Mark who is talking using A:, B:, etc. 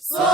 A: So